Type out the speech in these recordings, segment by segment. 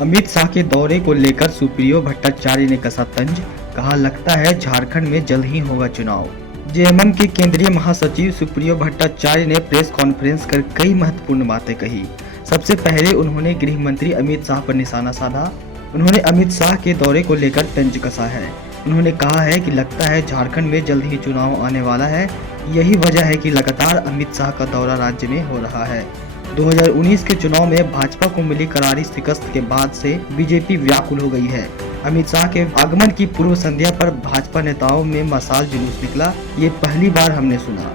अमित शाह के दौरे को लेकर सुप्रियो भट्टाचार्य ने कसा तंज, कहा लगता है झारखंड में जल्द ही होगा चुनाव। जेएमएम के केंद्रीय महासचिव सुप्रियो भट्टाचार्य ने प्रेस कॉन्फ्रेंस कर कई महत्वपूर्ण बातें कही। सबसे पहले उन्होंने गृह मंत्री अमित शाह पर निशाना साधा। उन्होंने अमित शाह के दौरे को लेकर तंज कसा है। उन्होंने कहा है कि लगता है झारखंड में जल्द ही चुनाव आने वाला है। यही वजह है कि लगातार अमित शाह का दौरा राज्य में हो रहा है। 2019 के चुनाव में भाजपा को मिली करारी शिकस्त के बाद से बीजेपी व्याकुल हो गई है। अमित शाह के आगमन की पूर्व संध्या पर भाजपा नेताओं में मशाल जुलूस निकला, ये पहली बार हमने सुना।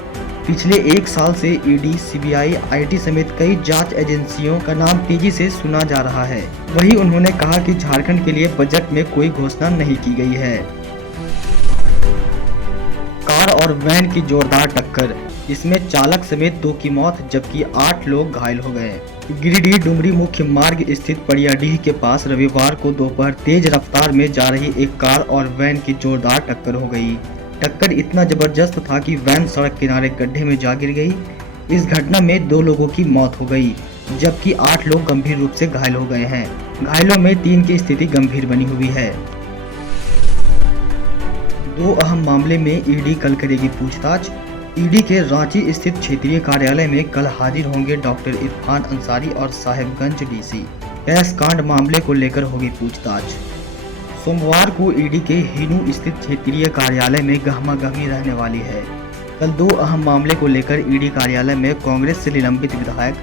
पिछले एक साल से ईडी, सीबीआई, आईटी समेत कई जांच एजेंसियों का नाम तेजी से सुना जा रहा है। वहीं उन्होंने कहा कि झारखंड के लिए बजट में कोई घोषणा नहीं की गई है। कार और वैन की जोरदार टक्कर, इसमें चालक समेत 2 की मौत जबकि 8 लोग घायल हो गए। गिरिडीह डुमरी मुख्य मार्ग स्थित परियाडीह के पास रविवार को दोपहर तेज रफ्तार में जा रही एक कार और वैन की जोरदार टक्कर हो गई। टक्कर इतना जबरदस्त था कि वैन सड़क किनारे गड्ढे में जा गिर गई। इस घटना में 2 लोगों की मौत हो गई जबकि 8 लोग गंभीर रूप से घायल हो गए हैं। घायलों में 3 की स्थिति गंभीर बनी हुई है। 2 अहम मामले में ईडी कल करेगी पूछताछ। ईडी के रांची स्थित क्षेत्रीय कार्यालय में कल हाजिर होंगे डॉक्टर इरफान अंसारी और साहेबगंज डीसी। कैश कांड मामले को लेकर होगी पूछताछ। सोमवार को ईडी के हिनू स्थित क्षेत्रीय कार्यालय में गहमागहमी रहने वाली है। कल 2 अहम मामले को लेकर ईडी कार्यालय में कांग्रेस से निलंबित विधायक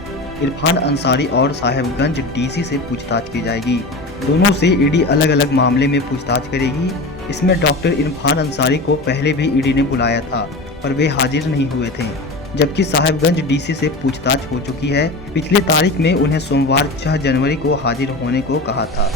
इरफान अंसारी और साहेबगंज डीसी से पूछताछ की जाएगी। दोनों से ईडी अलग अलग मामले में पूछताछ करेगी। इसमें डॉक्टर इरफान अंसारी को पहले भी ईडी ने बुलाया था पर वे हाजिर नहीं हुए थे, जबकि साहेबगंज डीसी से पूछताछ हो चुकी है। पिछली तारीख में उन्हें सोमवार 6 जनवरी को हाजिर होने को कहा था।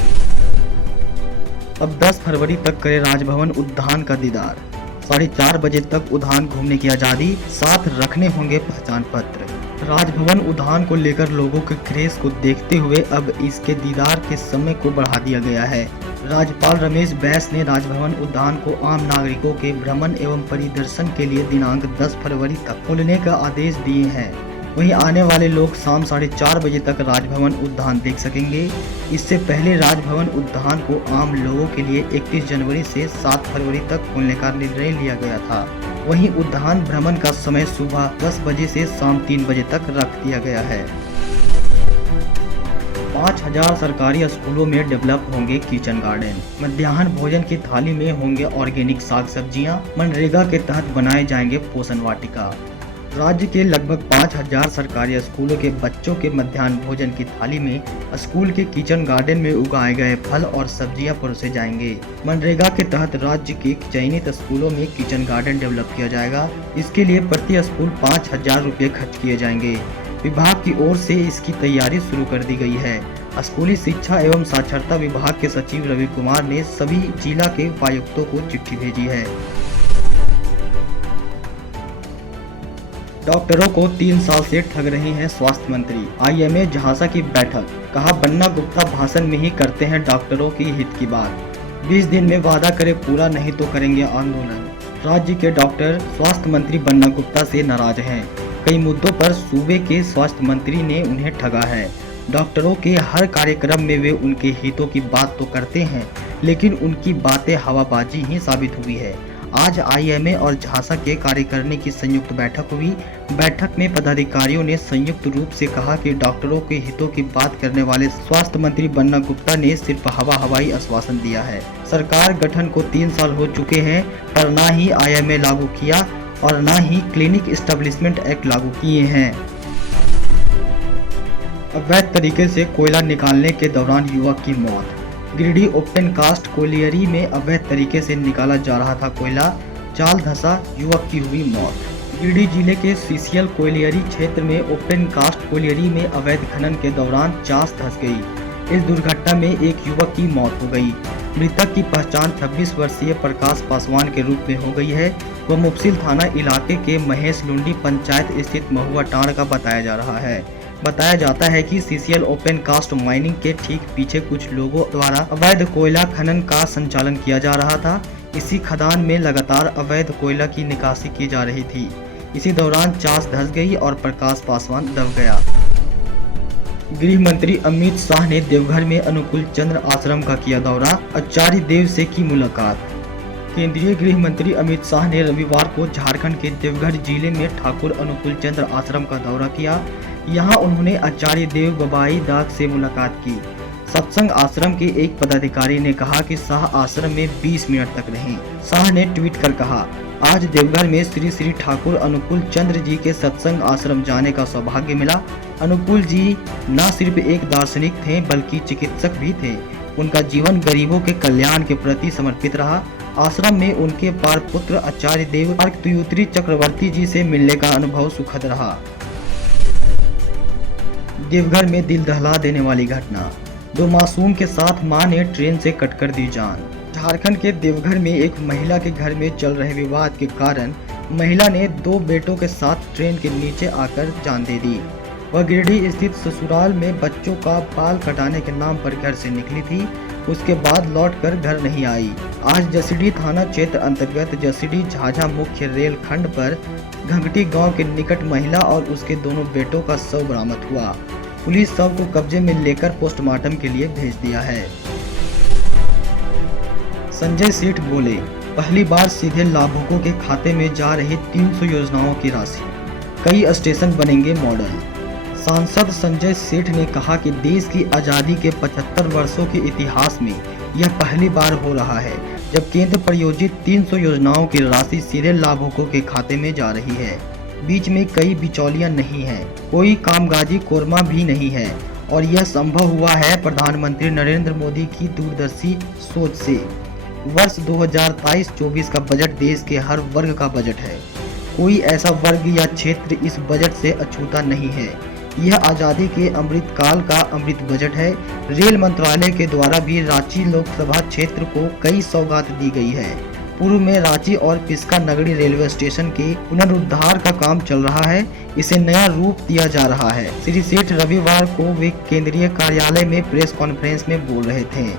अब 10 फरवरी तक करे राजभवन उद्यान का दीदार। 4:30 बजे तक उद्यान घूमने की आज़ादी, साथ रखने होंगे पहचान पत्र। राजभवन उद्यान को लेकर लोगों के क्रेज को देखते हुए अब इसके दीदार के समय को बढ़ा दिया गया है। राज्यपाल रमेश बैस ने राजभवन उद्यान को आम नागरिकों के भ्रमण एवं परिदर्शन के लिए दिनांक 10 फरवरी तक खोलने का आदेश दिए हैं। वहीं आने वाले लोग शाम 4:30 बजे तक राजभवन उद्यान देख सकेंगे। इससे पहले राजभवन उद्यान को आम लोगों के लिए 31 जनवरी से 7 फरवरी तक खोलने का निर्णय लिया गया था। वहीं उद्यान भ्रमण का समय सुबह 10 बजे से शाम 3 बजे तक रख दिया गया है। 5000 सरकारी स्कूलों में डेवलप होंगे किचन गार्डन। मध्याह्न भोजन की थाली में होंगे ऑर्गेनिक साग सब्जियां। मनरेगा के तहत बनाए जाएंगे पोषण वाटिका। राज्य के लगभग 5000 सरकारी स्कूलों के बच्चों के मध्याह्न भोजन की थाली में स्कूल के किचन गार्डन में उगाए गए फल और सब्जियां परोसे जाएंगे। मनरेगा के तहत राज्य के चयनित स्कूलों में किचन गार्डन डेवलप किया जाएगा। इसके लिए प्रति स्कूल 5000 रुपये खर्च किए जाएंगे। विभाग की ओर से इसकी तैयारी शुरू कर दी गई है। स्कूली शिक्षा एवं साक्षरता विभाग के सचिव रवि कुमार ने सभी जिला के उपायुक्तों को चिट्ठी भेजी है। डॉक्टरों को 3 साल से ठग रहे हैं स्वास्थ्य मंत्री। आईएमए झांसा की बैठक, कहा बन्ना गुप्ता भाषण में ही करते हैं डॉक्टरों की हित की बात। 20 दिन में वादा करे पूरा, नहीं तो करेंगे आंदोलन। राज्य के डॉक्टर स्वास्थ्य मंत्री बन्ना गुप्ता से नाराज हैं। कई मुद्दों पर सूबे के स्वास्थ्य मंत्री ने उन्हें ठगा है। डॉक्टरों के हर कार्यक्रम में वे उनके हितों की बात तो करते हैं, लेकिन उनकी बातें हवाबाजी ही साबित हुई है। आज आईएमए और झांसा के कार्यकारिणी की संयुक्त बैठक हुई। बैठक में पदाधिकारियों ने संयुक्त रूप से कहा कि डॉक्टरों के हितों की बात करने वाले स्वास्थ्य मंत्री बन्ना गुप्ता ने सिर्फ हवाई आश्वासन दिया है। सरकार गठन को 3 साल हो चुके हैं पर ना ही आईएमए लागू किया और ना ही क्लिनिक एस्टेब्लिशमेंट एक्ट लागू किए हैं। अवैध तरीके से कोयला निकालने के दौरान युवक की मौत। गिरिडीह ओपन कास्ट कोयलियरी में अवैध तरीके से निकाला जा रहा था कोयला, चाल धंसा, युवक की हुई मौत। गिरिडीह जिले के सीसीएल कोयलियरी क्षेत्र में ओपन कास्ट कोयलियरी में अवैध खनन के दौरान चास धंस गई। इस दुर्घटना में एक युवक की मौत हो गई। मृतक की पहचान 26 वर्षीय प्रकाश पासवान के रूप में हो गई है। वह मुफसिल थाना इलाके के महेश लुंडी पंचायत स्थित महुआ टांड़ का बताया जा रहा है। बताया जाता है कि सीसीएल ओपन कास्ट माइनिंग के ठीक पीछे कुछ लोगों द्वारा अवैध कोयला खनन का संचालन किया जा रहा था। इसी खदान में लगातार अवैध कोयला की निकासी की जा रही थी। इसी दौरान चास धंस गई और प्रकाश पासवान दब गया। गृह मंत्री अमित शाह ने देवघर में अनुकूल चंद्र आश्रम का किया दौरा, आचार्य देव से की मुलाकात। केंद्रीय गृह मंत्री अमित शाह ने रविवार को झारखंड के देवघर जिले में ठाकुर अनुकूल चंद्र आश्रम का दौरा किया। यहां उन्होंने आचार्य देव बबाई दास से मुलाकात की। सत्संग आश्रम के एक पदाधिकारी ने कहा कि शाह आश्रम में 20 मिनट तक रहे। शाह ने ट्वीट कर कहा, आज देवघर में श्री श्री ठाकुर अनुकूल चंद्र जी के सत्संग आश्रम जाने का सौभाग्य मिला। अनुकूल जी न सिर्फ एक दार्शनिक थे बल्कि चिकित्सक भी थे। उनका जीवन गरीबों के कल्याण के प्रति समर्पित रहा। आश्रम में उनके पार पुत्र आचार्य देव तुयुत्री चक्रवर्ती जी से मिलने का अनुभव सुखद रहा। देवघर में दिल दहला देने वाली घटना, 2 मासूम के साथ मां ने ट्रेन से कटकर दी जान। झारखंड के देवघर में एक महिला के घर में चल रहे विवाद के कारण महिला ने 2 बेटों के साथ ट्रेन के नीचे आकर जान दे दी। वह गिरिडीह स्थित ससुराल में बच्चों का बाल कटाने के नाम पर घर से निकली थी। उसके बाद लौटकर घर नहीं आई। आज जसीडीह थाना क्षेत्र अंतर्गत जसीडीह झाझा मुख्य रेल खंड पर घंगटी गांव के निकट महिला और उसके दोनों बेटों का शव बरामद हुआ। पुलिस शव को कब्जे में लेकर पोस्टमार्टम के लिए भेज दिया है। संजय सेठ बोले, पहली बार सीधे लाभुकों के खाते में जा रही 300 योजनाओं की राशि, कई स्टेशन बनेंगे मॉडल। सांसद संजय सेठ ने कहा कि देश की आज़ादी के 75 वर्षों के इतिहास में यह पहली बार हो रहा है जब केंद्र प्रायोजित 300 योजनाओं की राशि सीधे लाभुकों के खाते में जा रही है। बीच में कई बिचौलियां नहीं है, कोई कामगाजी कोरमा भी नहीं है और यह संभव हुआ है प्रधानमंत्री नरेंद्र मोदी की दूरदर्शी सोच से। वर्ष 2023-24 का बजट देश के हर वर्ग का बजट है। कोई ऐसा वर्ग या क्षेत्र इस बजट से अछूता नहीं है। यह आज़ादी के अमृत काल का अमृत बजट है। रेल मंत्रालय के द्वारा भी रांची लोकसभा क्षेत्र को कई सौगात दी गई है। पूर्व में रांची और पिस्का नगरी रेलवे स्टेशन के पुनरुद्धार का काम चल रहा है। इसे नया रूप दिया जा रहा है। श्री सेठ रविवार को वे केंद्रीय कार्यालय में प्रेस कॉन्फ्रेंस में बोल रहे थे।